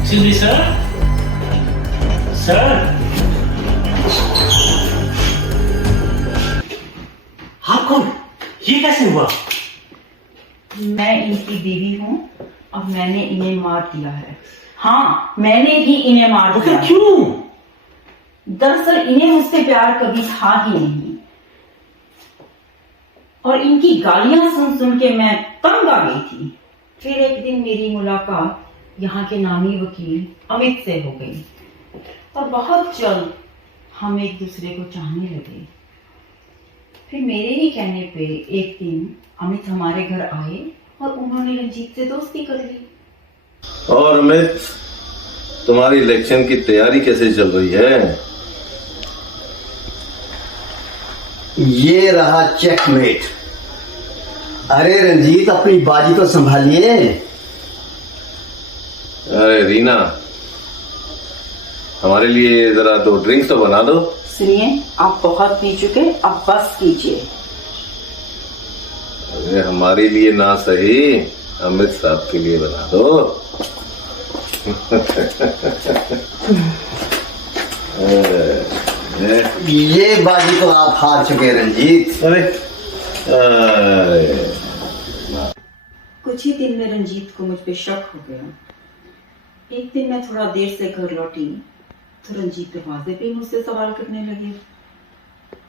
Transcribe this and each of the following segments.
Excuse sir, sir. हाँ कौन? ये कैसे हुआ? मैं इनकी बीवी हूँ और मैंने इन्हें मार दिया है। हाँ, मैंने ही इन्हें मार दिया। क्यों? दरअसल इन्हें मुझसे प्यार कभी था ही नहीं और इनकी गालियां सुन सुन के मैं तंग आ गई थी। फिर एक दिन मेरी मुलाकात यहाँ के नामी वकील अमित से हो गई और बहुत जल्द हम एक दूसरे को चाहने लगे। फिर मेरे ही कहने पे एक दिन अमित हमारे घर आए और उन्होंने रंजीत से दोस्ती कर ली। और अमित, तुम्हारी इलेक्शन की तैयारी कैसे चल रही है? ये रहा चेकमेट। अरे रंजीत, अपनी बाजी तो संभालिए। अरे रीना, हमारे लिए जरा 2 ड्रिंक्स तो बना दो। सुनिए, आप बहुत पी चुके, अब बस कीजिए। अरे हमारे लिए ना सही, अमित साहब के लिए बना दो। ये बाजी तो आप हार चुके रंजीत। अरे कुछ ही दिन में रंजीत को मुझ पे शक हो गया। एक दिन मैं थोड़ा देर से घर लौटी तो रंजीत दरवाजे पे मुझसे सवाल करने लगे।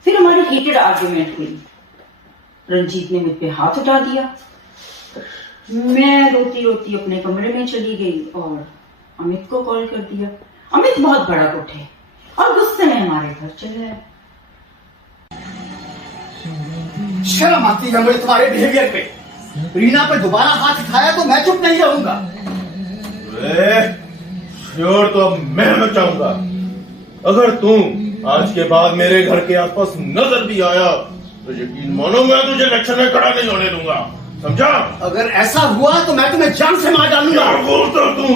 फिर हमारी हीटेड आर्ग्यूमेंट हुई। रंजीत ने मुझ पे हाथ उठा दिया। मैं रोती रोती अपने कमरे में चली गई और अमित को कॉल कर दिया। अमित बहुत बड़ा गुट है और गुस्से में हमारे घर चले आए। शर्म आती है मुझे तुम्हारे बिहेवियर पे। रीना पे दोबारा हाथ उठाया तो मैं चुप नहीं रहूंगा। श्योर तो मैं मचाऊंगा। अगर तुम आज के बाद मेरे घर के आसपास नजर भी आया तो यकीन मानो मैं तुझे इलेक्शन में खड़ा नहीं होने दूंगा, समझा? अगर ऐसा हुआ तो मैं तुम्हें जान से मार डालूंगा। क्या बोलता तू?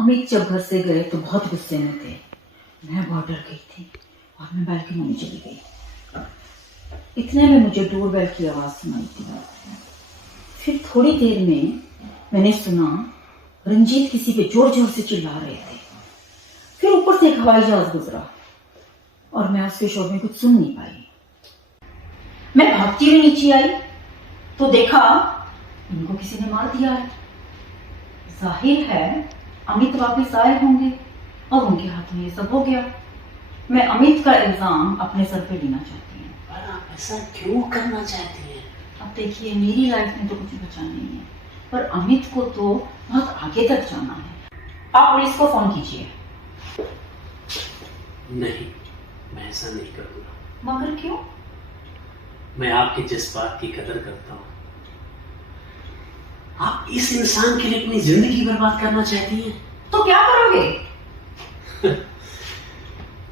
अमित जब घर से गए तो बहुत गुस्से में थे। मैं बहुत डर गई थी और मैं बालकनी में चली गई। इतने में मुझे डोरबेल की आवाज सुनाई थी। फिर थोड़ी देर में मैंने सुना रंजीत किसी पे जोर जोर से चिल्ला रहे थे। फिर ऊपर से एक हवाई जहाज गुजरा और मैं उसके शोर में कुछ सुन नहीं पाई। मैं भागती हुई नीचे आई तो देखा इनको किसी ने मार दिया है। जाहिर है अमित वापस आए होंगे और उनके हाथों ये सब हो गया। मैं अमित का इल्जाम अपने सर पे लेना चाहती हूँ। पर आप ऐसा क्यों करना चाहती हैं? अब देखिए, मेरी लाइफ में तो कुछ बचा नहीं है, पर अमित को तो बहुत आगे तक जाना है। आप पुलिस को फोन कीजिए। नहीं, मैं ऐसा नहीं करूंगा। मगर क्यों? मैं आपके जज्बात की कदर करता हूँ। आप इस इंसान के लिए अपनी जिंदगी बर्बाद करना चाहती हैं? तो क्या करोगे?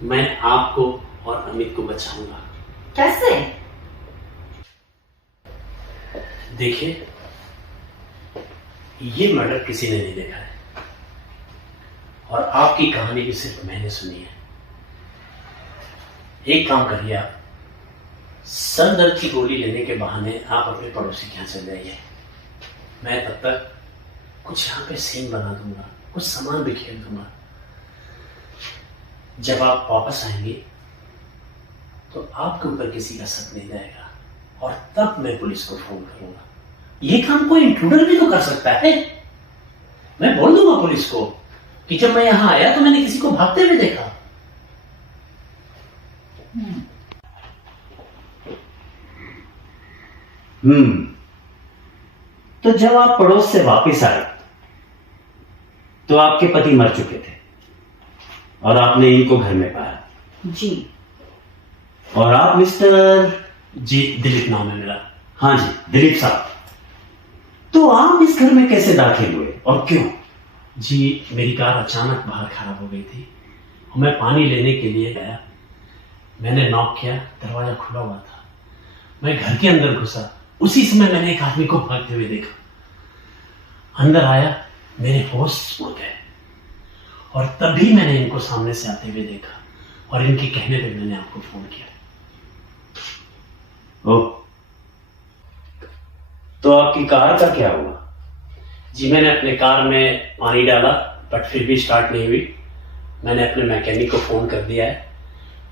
मैं आपको और अमित को बचाऊंगा। कैसे? देखिए, ये मर्डर किसी ने नहीं देखा है और आपकी कहानी भी सिर्फ मैंने सुनी है। एक काम करिए, आप सर दर्द की गोली लेने के बहाने आप अपने पड़ोसी के यहाँ चले जाइए। मैं तब तक कुछ यहाँ पे सीन बना दूंगा, कुछ सामान भी खेल दूंगा। जब आप वापस आएंगे तो आपके ऊपर किसी का शक नहीं जाएगा और तब मैं पुलिस को फोन करूंगा। ये काम कोई इंट्रूडर भी तो कर सकता है। मैं बोल दूंगा पुलिस को कि जब मैं यहां आया तो मैंने किसी को भागते हुए देखा। तो जब आप पड़ोस से वापस आए तो आपके पति मर चुके थे और आपने इनको घर में पाया। जी। और आप मिस्टर जी, दिलीप नाम है मेरा। हाँ जी, दिलीप साहब। तो आप इस घर में कैसे दाखिल हुए और क्यों? जी, मेरी कार अचानक बाहर खराब हो गई थी और मैं पानी लेने के लिए गया। मैंने नॉक किया, दरवाजा खुला हुआ था। मैं घर के अंदर घुसा, उसी समय मैंने एक आदमी को भागते हुए देखा। अंदर आया, मेरे होश उड़ गए और तभी मैंने इनको सामने से आते हुए देखा और इनके कहने पे मैंने आपको फोन किया। ओह, तो आपकी कार का क्या हुआ? जी, मैंने अपने कार में पानी डाला बट फिर भी स्टार्ट नहीं हुई। मैंने अपने मैकेनिक को फ़ोन कर दिया है,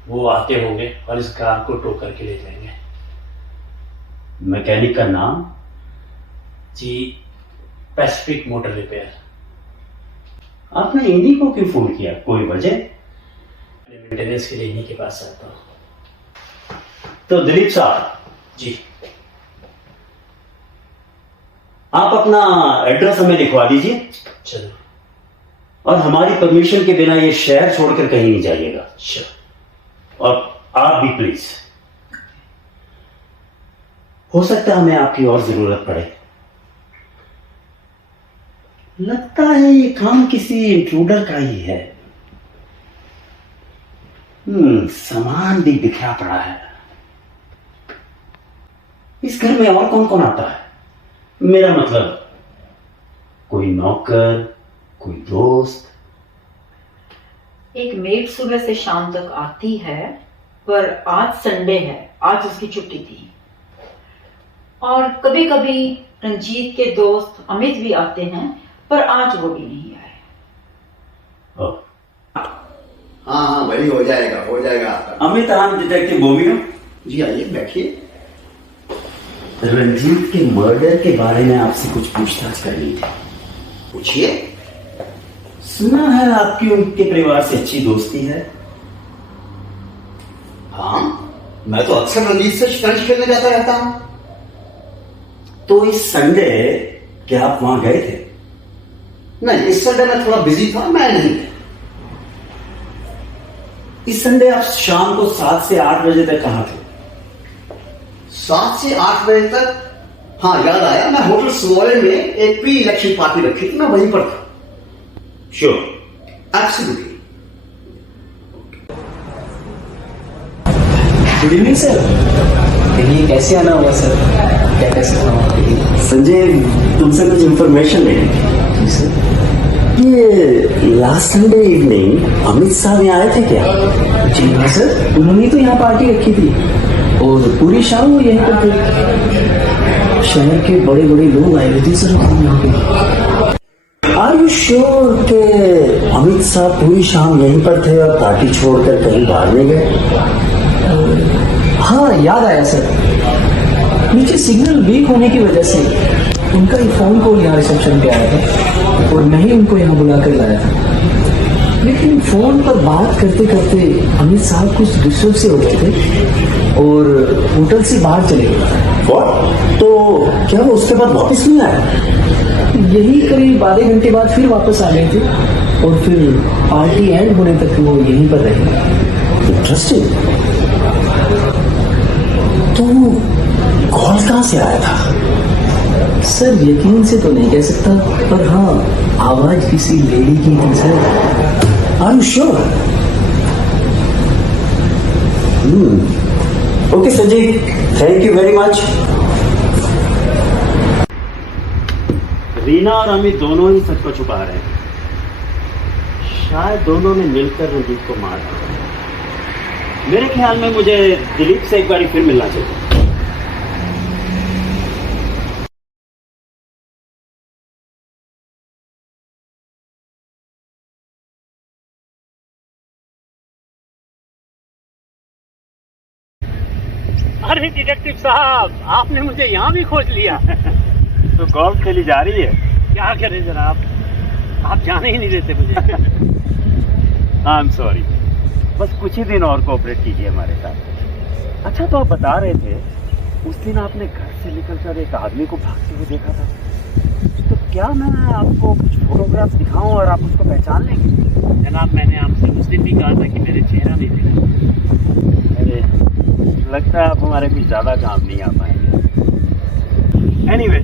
वो आते होंगे और इस कार को टो करके ले जाएंगे। मैकेनिक का नाम? जी, पैसिफिक मोटर रिपेयर। आपने इन्हीं को क्यों फोन किया, कोई वजह? मेंटेनेंस के लिए इन्हीं के पास आता हूँ। तो दिलीप साहब जी, आप अपना एड्रेस हमें लिखवा दीजिए चलो। और हमारी परमिशन के बिना ये शहर छोड़कर कहीं नहीं जाइएगा। श्योर। और आप भी प्लीज। हो सकता है हमें आपकी और जरूरत पड़े। लगता है ये काम किसी इंट्रूडर का ही है। सामान भी बिखरा पड़ा है। इस घर में और कौन कौन आता है? मेरा मतलब कोई नौकर, कोई दोस्त? एक मेड सुबह से शाम तक आती है, पर आज संडे है, आज उसकी छुट्टी थी। और कभी कभी रंजीत के दोस्त अमित भी आते हैं, पर आज वो भी नहीं आए। हाँ हाँ भाई, हो जाएगा आपका। अमित, आम डिटेक्टिव बोमियो। जी आइए बैठिए। रंजीत के मर्डर के बारे में आपसे कुछ पूछताछ करनी थी। पूछिए। सुना है आपकी उनके परिवार से अच्छी दोस्ती है। हाँ, मैं तो अक्सर रंजीत से शतरंज खेलने जाता रहता हूँ। तो इस संडे क्या आप वहां गए थे? नहीं, इस संडे मैं थोड़ा बिजी था, मैं नहीं गया। इस संडे आप शाम को 7 से 8 बजे तक कहां थे? 7 से 8 बजे तक? हाँ याद आया, मैं होटल सवॉले में एक प्री इलेक्शन पार्टी रखी थी, मैं वहीं पर था। Sure, absolutely. Good evening sir. देखिए कैसे आना हुआ सर, क्या कह सकता हूँ आपके लिए? संजय, तुमसे कुछ इंफॉर्मेशन लेनी थी। जी सर। ये लास्ट संडे इवनिंग अमित साहब यहाँ आए थे क्या? जी हाँ सर, उन्होंने तो यहाँ पार्टी रखी थी और पूरी शाम वो यहीं पर थे। शहर के बड़े बड़े लोग आए हुए थे सर यहाँ पे। आर यू श्योर कि अमित साहब पूरी शाम यहीं पर थे और पार्टी छोड़कर कहीं बाहर नहीं गए? हाँ याद आया सर, नीचे सिग्नल वीक होने की वजह से उनका एक फोन कॉल यहाँ रिसेप्शन पे आया था और मैं ही उनको यहाँ बुलाकर लाया था। लेकिन फोन पर बात करते करते अमित साहब कुछ गुस्से से हो गए थे और होटल से बाहर चले गए। What? तो क्या वो उसके बाद वापस नहीं आए? यही करीब आधे घंटे बाद फिर वापस आ गए थे और फिर पार्टी एंड होने तक वो यहीं पर रहे। इंटरेस्टिंग। तो कॉल कहां से आया था? सर यकीन से तो नहीं कह सकता, पर हाँ आवाज किसी लेडी की थी sir. Are you sure? Okay Sanjay, thank you very much. Reena और अमित दोनों ही सच को छुपा रहे हैं। शायद दोनों ने मिलकर रंजीत को मार दिया। मेरे ख्याल में मुझे दिलीप से एक बार फिर मिलना चाहिए। अरे डिटेक्टिव साहब, आपने मुझे यहाँ भी खोज लिया। तो गोल्फ खेली जा रही है? क्या करें जनाब, आप जाने ही नहीं देते मुझे। आई एम सॉरी, बस कुछ ही दिन और कोऑपरेट कीजिए हमारे साथ। अच्छा, तो आप बता रहे थे उस दिन आपने घर से निकलकर एक आदमी को भागते हुए देखा था, तो क्या मैं आपको कुछ फोटोग्राफ्स दिखाऊं और आप उसको पहचान लेंगे? जनाब, मैंने आपसे उस दिन भी कहा था कि मेरे चेहरा नहीं दिखा। अरे, लगता है आप हमारे कुछ ज्यादा काम नहीं आ पाएंगे। एनीवे,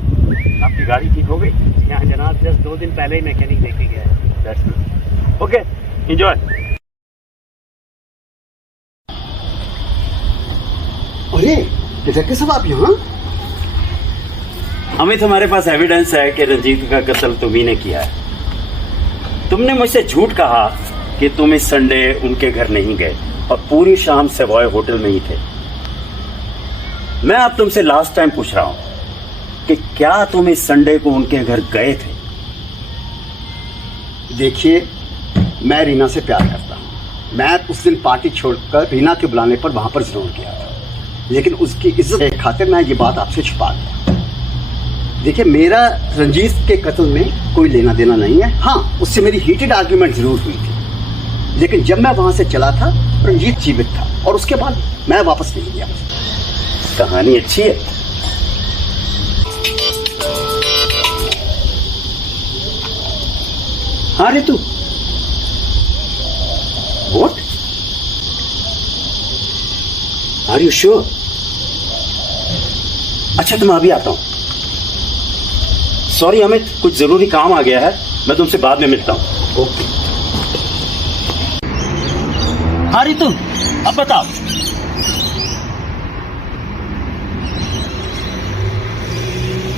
आपकी गाड़ी ठीक हो गई? यहाँ जनाब जस्ट 2 दिन पहले ही मैकेनिक देखे गया है। That's good. Okay, enjoy. अरे डिटेक्टिव साहब, आप यहाँ? अमित, हमारे पास एविडेंस है कि रंजीत का कत्ल तुम्ही ने किया है। तुमने मुझसे झूठ कहा कि तुम इस संडे उनके घर नहीं गए और पूरी शाम सेवॉय होटल में ही थे। मैं अब तुमसे लास्ट टाइम पूछ रहा हूं कि क्या तुम इस संडे को उनके घर गए थे? देखिए, मैं रीना से प्यार करता हूँ। मैं उस दिन पार्टी छोड़कर रीना के बुलाने पर वहां पर जरूर गया था, लेकिन उसकी इज्जत के खातिर मैं ये बात आपसे छुपा दिया। देखिए, मेरा रंजीत के कत्ल में कोई लेना देना नहीं है। हाँ, उससे मेरी हीटेड आर्ग्यूमेंट जरूर हुई थी, लेकिन जब मैं वहां से चला था रंजीत जीवित था और उसके बाद मैं वापस नहीं गया। कहानी अच्छी है। हाँ रे तू, व्हाट आर यू श्योर? अच्छा, तो मैं अभी आता हूं। सॉरी अमित, कुछ जरूरी काम आ गया है, मैं तुमसे बाद में मिलता हूं। ओके। हाँ रितु, अब बताओ।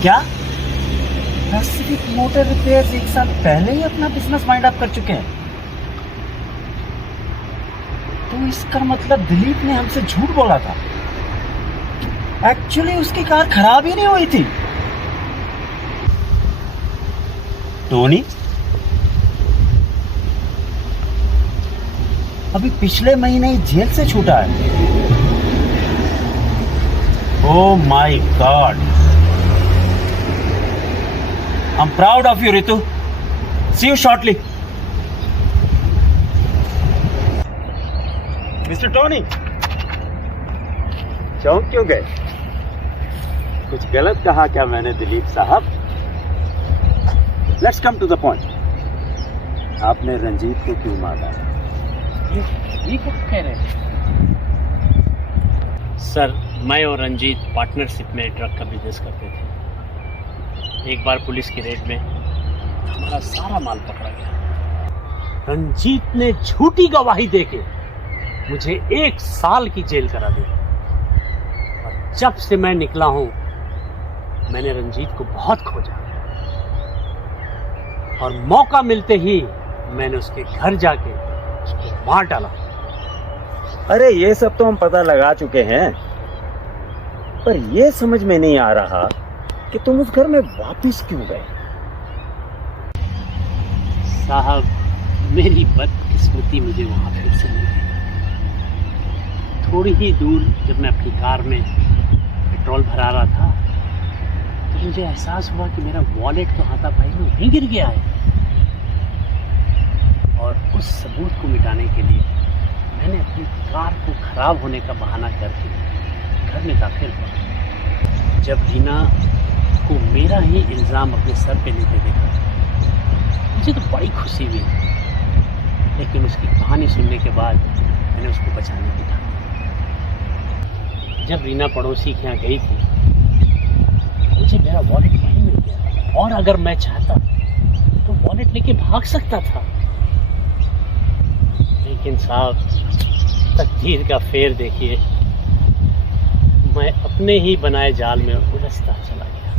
क्या पैसिफिक मोटर रिपेयर्स एक साल पहले ही अपना बिजनेस वाइंड अप कर चुके हैं? तो इसका मतलब दिलीप ने हमसे झूठ बोला था। एक्चुअली उसकी कार खराब ही नहीं हुई थी। टोनी अभी पिछले महीने ही जेल से छूटा है। Oh my God, I am proud of you Ritu. See you shortly. Mister Tony, चौंक क्यों गए? कुछ गलत कहा क्या मैंने Dilip Sahab? Let's come to the point. आपने रंजीत को क्यों मारा? ये क्या कह रहे हैं सर? मैं और रंजीत पार्टनरशिप में ड्रग का बिजनेस करते थे। एक बार पुलिस की रेड में हमारा सारा माल पकड़ा गया। रंजीत ने झूठी गवाही देके मुझे 1 साल की जेल करा दी। और जब से मैं निकला हूं, मैंने रंजीत को बहुत खोजा और मौका मिलते ही मैंने उसके घर जाके उसको मार डाला। अरे ये सब तो हम पता लगा चुके हैं, पर ये समझ में नहीं आ रहा कि तुम उस घर में वापस क्यों गए? साहब, मेरी बदकिस्मती मुझे वहां फिर से मिल गई। थोड़ी ही दूर जब मैं अपनी कार में पेट्रोल भरा रहा था, तो मुझे एहसास हुआ कि मेरा वॉलेट तो हाथापाई में वहीं गिर गया है। और उस सबूत को मिटाने के लिए मैंने अपनी कार को खराब होने का बहाना करके घर में दाखिल हुआ। जब रीना को मेरा ही इल्ज़ाम अपने सर पे लेते देखा, मुझे तो बड़ी खुशी हुई, लेकिन उसकी कहानी सुनने के बाद मैंने उसको बचाने की ठानी। जब रीना पड़ोसी के यहाँ गई थी, मुझे मेरा वॉलेट वहीं मिल गया, और अगर मैं चाहता तो वॉलेट लेके भाग सकता था। लेकिन साहब, तकदीर का फेर देखिए, मैं अपने ही बनाए जाल में उलझता चला गया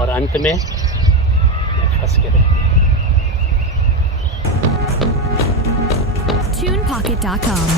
और अंत में मैं फंस के रह गया। TunePocket.com